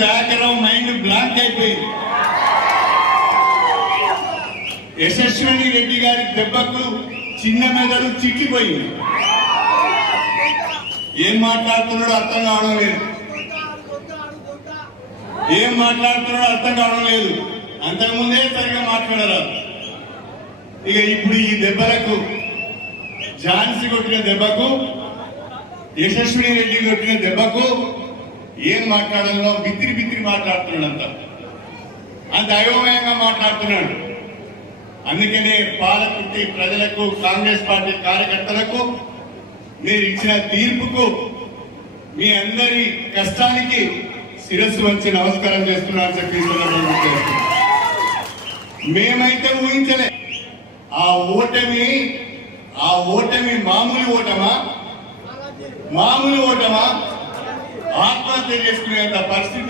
Dayakar Rao mind blank అయిపోయింది. యశస్విని రెడ్డి గారి దెబ్బకు చిన్న మెదడు చిక్కిపోయింది. ఏం మాట్లాడుతున్నాడో అర్థం కావడం లేదు. ఏం మాట్లాడుతున్నాడో అర్థం కావడం లేదు. అంతకుముందే సరిగా మాట్లాడరు. ఇక ఇప్పుడు ఈ దెబ్బలకు, ఝాన్సీ కొట్టిన దెబ్బకు, యశస్విని రెడ్డి కొట్టిన దెబ్బకు ఏం మాట్లాడాలో బిత్తిరి బిత్తిరి మాట్లాడుతున్నాడు. అంత అయోమయంగా మాట్లాడుతున్నాడు. అందుకనే పాలకుర్తి ప్రజలకు, కాంగ్రెస్ పార్టీ కార్యకర్తలకు మీరు ఇచ్చిన తీర్పుకు, మీ అందరి కష్టానికి శిరస్సు వంచి నమస్కారం చేస్తున్నారని చెప్పి మేమైతే ఊహించలే. ఆ ఓటమి మామూలు ఓటమా ఆత్మహత్య చేసుకునేంత పరిస్థితి